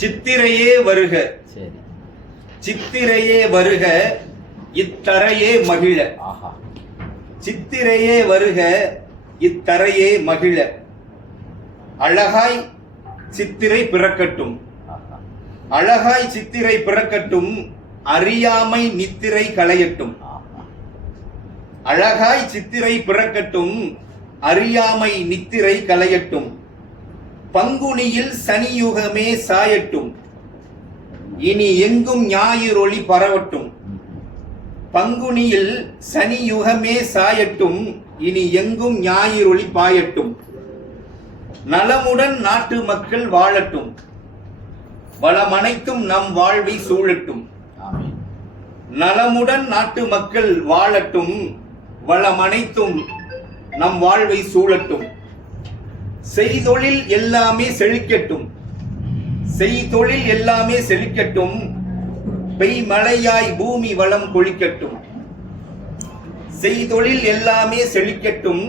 சித்திரையே வருக, சரி, சித்திரையே வருக, இத்தரையே மகிழ. ஆஹா, சித்திரையே வருக, இத்தரையே மகிழ. அழகாய் சித்திரை பிறக்கட்டும், ஆஹா, அழகாய் சித்திரை பிறக்கட்டும், அறியாமை நித்திரை களையட்டும். ஆஹா, அழகாய் சித்திரை பிறக்கட்டும், அறியாமை நித்திரை களையட்டும். பங்குனியில் சனியுகமே சாயட்டும், இனி எங்கும் ஞாயிறொளி பரவட்டும். பங்குனியில் சனியுகமே சாயட்டும், இனி எங்கும் ஞாயிறொளி பாயட்டும். நலமுடன் நாட்டு மக்கள் வாழட்டும், வளமனைத்தும் நம் வாழ்வை சூழட்டும். ஆமென். நலமுடன் நாட்டு மக்கள் வாழட்டும், வளமனைத்தும் நம் வாழ்வை சூழட்டும். செய்தொழில் எல்லாமே செழிக்கட்டும், செய்தொழில் எல்லாமே செழிக்கட்டும். பெய்மழையாய் பூமி வளம் கொழிக்கட்டும். செய்தொழில் எல்லாமே செழிக்கட்டும்,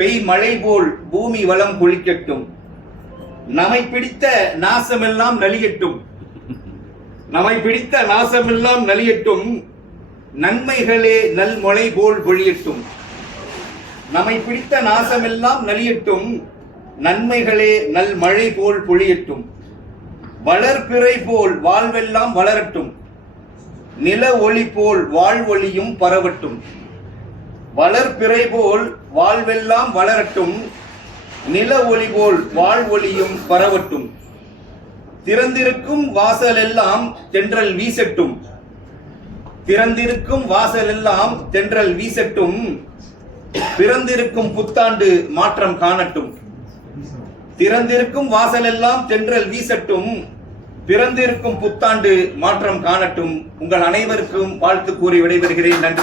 பெய்மழை போல் பூமி வளம் கொழிக்கட்டும். நம்மை பிடித்த நாசமெல்லாம் நலியட்டும், நம்மை பிடித்த நாசமெல்லாம் நலியட்டும். நன்மைகளே நல்மொழை போல் பொழியட்டும். நம்மை பிடித்த நாசமெல்லாம் நலியட்டும், நன்மைகளே நல்மழை போல் பொழியட்டும். வளர்பிறை போல் வாழ்வெல்லாம் வளரட்டும், நில ஒளி போல் வாழ்வொளியும் பரவட்டும். வளர்பிறை போல் வாழ்வெல்லாம் வளரட்டும், நில ஒளி போல் வாழ்வொளியும் பரவட்டும். திறந்திருக்கும் வாசலெல்லாம் தென்றல் வீசட்டும், திறந்திருக்கும் வாசலெல்லாம் தென்றல் வீசட்டும். பிறந்திருக்கும் புத்தாண்டு மாற்றம் காணட்டும். திறந்திருக்கும் வாசலெல்லாம் தென்றல் வீசட்டும், பிறந்திருக்கும் புத்தாண்டு மாற்றம் காணட்டும். உங்கள் அனைவருக்கும் வாழ்த்து கூறி விடைபெறுகிறேன். நன்றி.